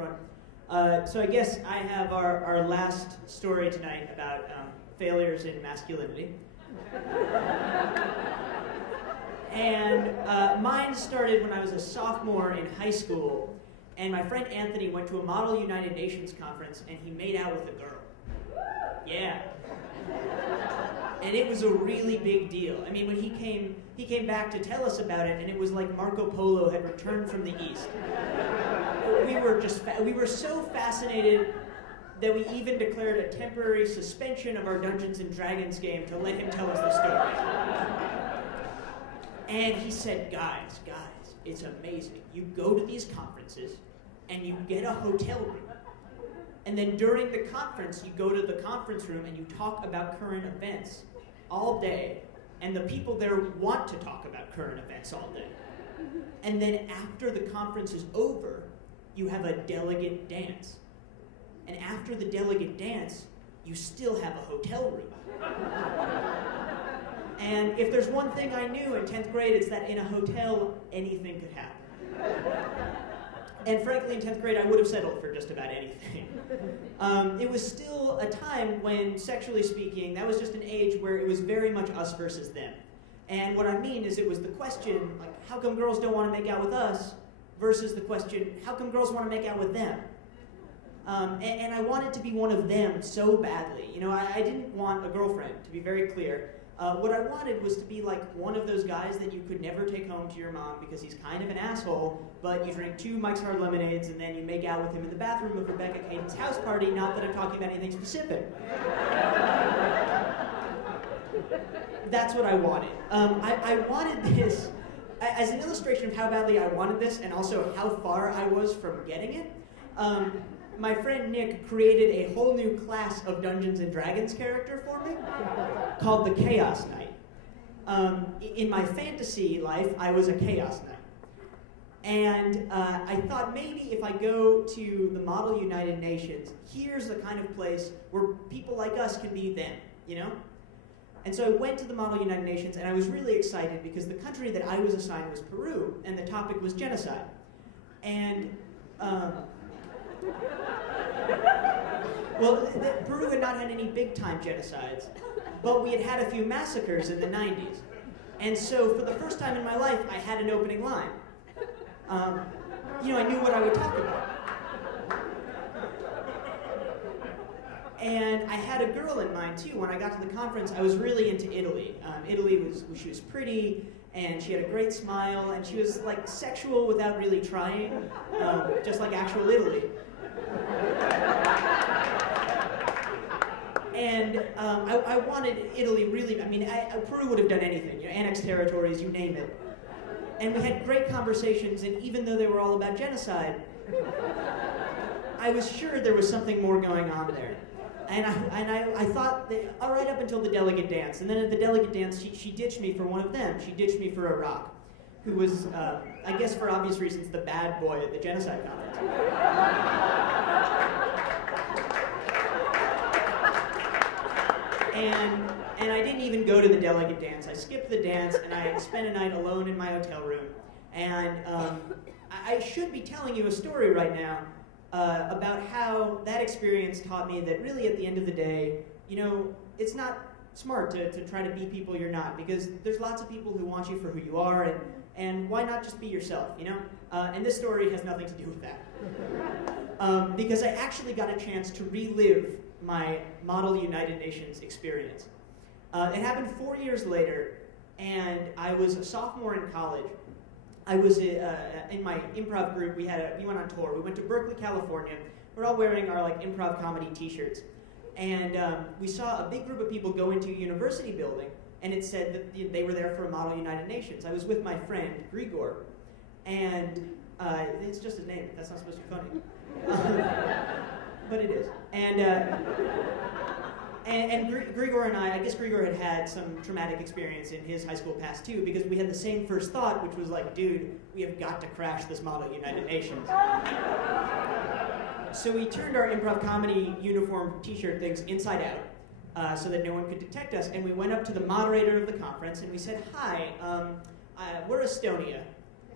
everyone. So I guess I have our last story tonight about failures in masculinity. And mine started when I was a sophomore in high school, and my friend Anthony went to a Model United Nations conference, and he made out with a girl. Yeah. And it was a really big deal. I mean, when he came back to tell us about it, and it was like Marco Polo had returned from the East. We were so fascinated that we even declared a temporary suspension of our Dungeons & Dragons game to let him tell us the story. And he said, guys, it's amazing. You go to these conferences, and you get a hotel room. And then during the conference, you go to the conference room and you talk about current events all day. And the people there want to talk about current events all day. And then after the conference is over, you have a delegate dance. And after the delegate dance, you still have a hotel room. And if there's one thing I knew in 10th grade, it's that in a hotel, anything could happen. And frankly, in 10th grade, I would have settled for just about anything. It was still a time when, sexually speaking, that was just an age where it was very much us versus them. And what I mean is it was the question, like, how come girls don't want to make out with us, versus the question, how come girls want to make out with them? And I wanted to be one of them so badly. You know, I didn't want a girlfriend, to be very clear. What I wanted was to be like one of those guys that you could never take home to your mom because he's kind of an asshole, but you drink 2 Mike's Hard Lemonades and then you make out with him in the bathroom of Rebecca Caden's house party, not that I'm talking about anything specific. That's what I wanted. I wanted this, as an illustration of how badly I wanted this and also how far I was from getting it, my friend Nick created a whole new class of Dungeons & Dragons character for me called the Chaos Knight. In my fantasy life, I was a Chaos Knight. And I thought maybe if I go to the Model United Nations, here's the kind of place where people like us can be them, you know? And so I went to the Model United Nations, and I was really excited because the country that I was assigned was Peru, and the topic was genocide. And well, Peru had not had any big-time genocides, but we had had a few massacres in the 90s. And so for the first time in my life, I had an opening line. You know, I knew what I would talk about. And I had a girl in mind, too. When I got to the conference, I was really into Italy. She was pretty, and she had a great smile, and she was, like, sexual without really trying, just like actual Italy. And I wanted Italy really, I mean, Peru would have done anything, you know, annexed territories, you name it. And we had great conversations, and even though they were all about genocide, I was sure there was something more going on there. And I thought, that, all right, up until the delegate dance. And then at the delegate dance, she ditched me for one of them. She ditched me for Iraq, who was, I guess for obvious reasons, the bad boy at the genocide conference. And I didn't even go to the delegate dance. I skipped the dance, and I spent a night alone in my hotel room. And I should be telling you a story right now about how that experience taught me that really at the end of the day, you know, it's not smart to try to be people you're not, because there's lots of people who want you for who you are, and why not just be yourself, you know? And this story has nothing to do with that. Because I actually got a chance to relive my Model United Nations experience. It happened 4 years later, and I was a sophomore in college. I was in my improv group. We went on tour. We went to Berkeley, California. We're all wearing our like improv comedy T-shirts, and we saw a big group of people go into a university building, and it said that they were there for a Model United Nations. I was with my friend Grigor, and it's just his name. That's not supposed to be funny, but it is. And Grigor and I guess Grigor had some traumatic experience in his high school past too, because we had the same first thought, which was like, dude, we have got to crash this Model United Nations. So we turned our improv comedy uniform T-shirt things inside out so that no one could detect us, and we went up to the moderator of the conference and we said, hi, we're Estonia.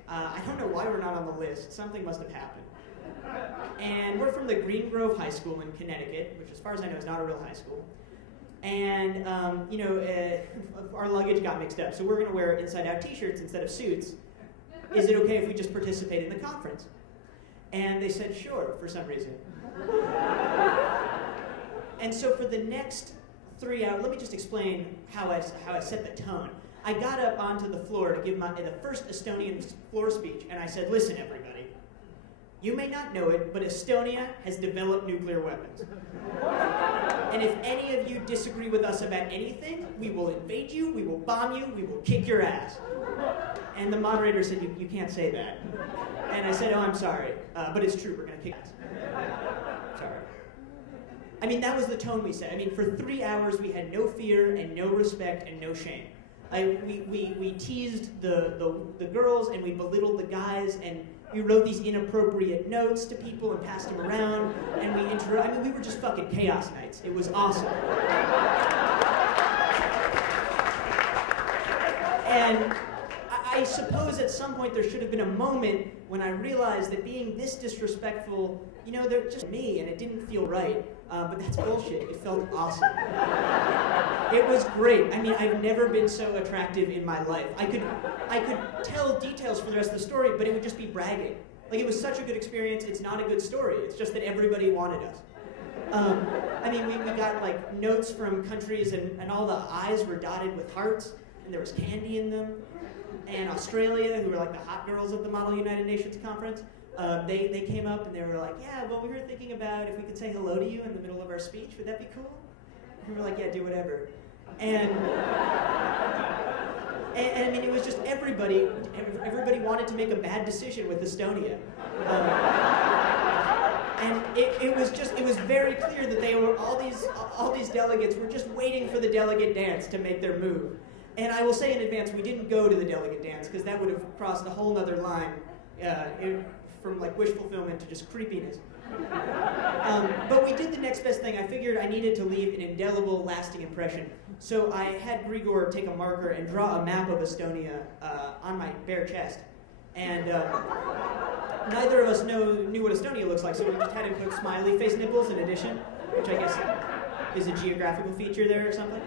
I don't know why we're not on the list. Something must have happened. And we're from the Green Grove High School in Connecticut, which as far as I know is not a real high school. And, our luggage got mixed up, so we're going to wear inside-out t-shirts instead of suits. Is it okay if we just participate in the conference? And they said, sure, for some reason. And so for the next 3 hours, let me just explain how I set the tone. I got up onto the floor to give the first Estonian floor speech, and I said, listen, everybody, you may not know it, but Estonia has developed nuclear weapons. And if any of you disagree with us about anything, we will invade you, we will bomb you, we will kick your ass. And the moderator said, you can't say that. And I said, oh, I'm sorry, but it's true, we're going to kick ass. Sorry. I mean, that was the tone we set. I mean, for 3 hours, we had no fear and no respect and no shame. We teased the girls and we belittled the guys, and we wrote these inappropriate notes to people and passed them around, and we were just fucking chaos nights. It was awesome. And I suppose at some point there should have been a moment when I realized that being this disrespectful, they're just me, and it didn't feel right. But that's bullshit. It felt awesome. It was great. I mean, I've never been so attractive in my life. I could tell details for the rest of the story, but it would just be bragging. Like, it was such a good experience. It's not a good story. It's just that everybody wanted us. I mean, we got like notes from countries, and all the eyes were dotted with hearts, and there was candy in them. And Australia, who were like the hot girls of the Model United Nations conference, they came up and they were like, yeah, well, we were thinking about if we could say hello to you in the middle of our speech. Would that be cool? And we were like, yeah, do whatever. And I mean, it was just everybody wanted to make a bad decision with Estonia. And it was very clear that they were, all these delegates were just waiting for the delegate dance to make their move. And I will say in advance, we didn't go to the delegate dance, because that would have crossed a whole other line from like wish fulfillment to just creepiness. But we did the next best thing. I figured I needed to leave an indelible, lasting impression. So I had Grigor take a marker and draw a map of Estonia on my bare chest. And neither of us knew what Estonia looks like, so we just had him put smiley face nipples in addition, which I guess is a geographical feature there or something.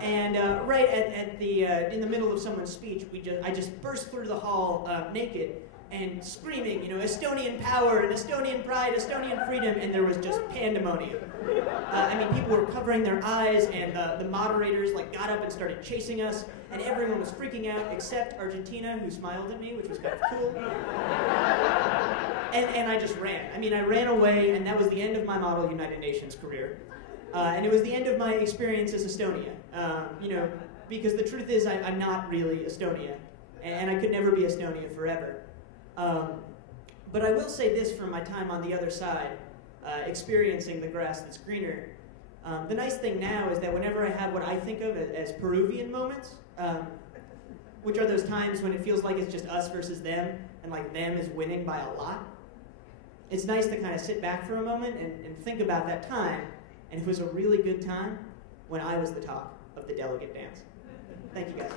And right in the middle of someone's speech, I just burst through the hall naked and screaming, Estonian power and Estonian pride, Estonian freedom, and there was just pandemonium. I mean, people were covering their eyes, and the moderators got up and started chasing us, and everyone was freaking out except Argentina, who smiled at me, which was kind of cool. And I just ran. I mean, I ran away, and that was the end of my Model United Nations career. And it was the end of my experience as Estonia, because the truth is I'm not really Estonia, and I could never be Estonia forever. But I will say this from my time on the other side, experiencing the grass that's greener. The nice thing now is that whenever I have what I think of as Peruvian moments, which are those times when it feels like it's just us versus them, and like them is winning by a lot, it's nice to kind of sit back for a moment and think about that time. And it was a really good time when I was the talk of the delegate dance. Thank you, guys.